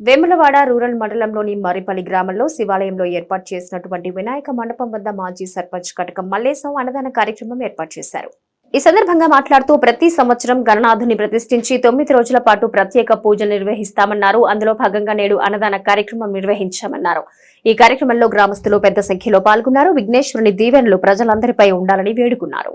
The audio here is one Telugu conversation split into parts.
వేములవాడ రూరల్ మండలంలోని మరిపల్లి గ్రామంలో శివాలయంలో ఏర్పాటు చేసినటువంటి వినాయక మండపం వద్ద మాజీ సర్పంచ్ కటకం మల్లేశం అన్నదాన కార్యక్రమం ఏర్పాటు చేశారు. ఈ సందర్భంగా మాట్లాడుతూ ప్రతి సంవత్సరం గణనాథుని ప్రతిష్ఠించి తొమ్మిది రోజుల పాటు ప్రత్యేక పూజలు నిర్వహిస్తామన్నారు. అందులో భాగంగా నేడు అన్నదాన కార్యక్రమం నిర్వహించామన్నారు. ఈ కార్యక్రమంలో గ్రామస్తులు పెద్ద సంఖ్యలో పాల్గొన్నారు. విఘ్నేశ్వరుని దీవెనలు ప్రజలందరిపై ఉండాలని వేడుకున్నారు.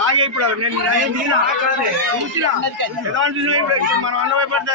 ఆగే ఇప్పుడు అది నేను నేను నేను ఆగలే. చూసినా ఎలా చూసినా ఇప్పుడు ఇప్పుడు మనం అన్న భయపడితే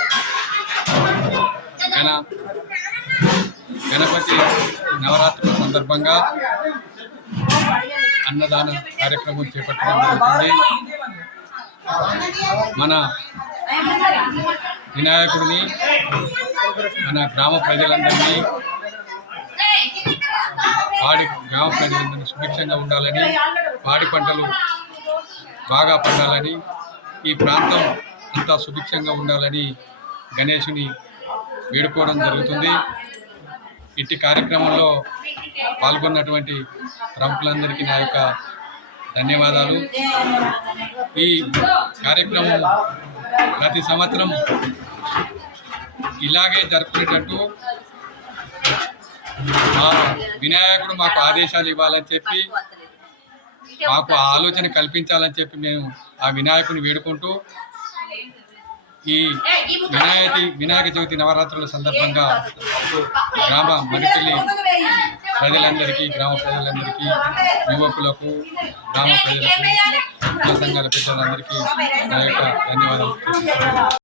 ఆయన గణపతి నవరాత్రుల సందర్భంగా అన్నదాన కార్యక్రమం చేపట్టడం జరుగుతుంది. మన వినాయకుడిని మన గ్రామ ప్రజలందరినీ పాడి గ్రామ ప్రజలందరినీ సుభిక్షంగా ఉండాలని పాడి పంటలు బాగా పండాలని ఈ ప్రాంతం అంతా సుభిక్షంగా ఉండాలని గణేషుని వేడుకోవడం జరుగుతుంది. ఇట్టి కార్యక్రమంలో పాల్గొన్నటువంటి ప్రముఖులందరికీ నా యొక్క ధన్యవాదాలు. ఈ కార్యక్రమం ప్రతి సంవత్సరం ఇలాగే జరుపుకునేటట్టు మా వినాయకుడు మాకు ఆదేశాలు ఇవ్వాలని చెప్పి మాకు ఆలోచన కల్పించాలని చెప్పి మేము ఆ వినాయకుని వేడుకుంటూ ఈ వినాయతి వినాయక చవితి నవరాత్రుల సందర్భంగా గ్రామ మరిపల్లి ప్రజలందరికీ గ్రామ ప్రజలందరికీ యువకులకు గ్రామ ప్రజలకు సంఘాల పెద్దలందరికీ నా యొక్క ధన్యవాదాలు.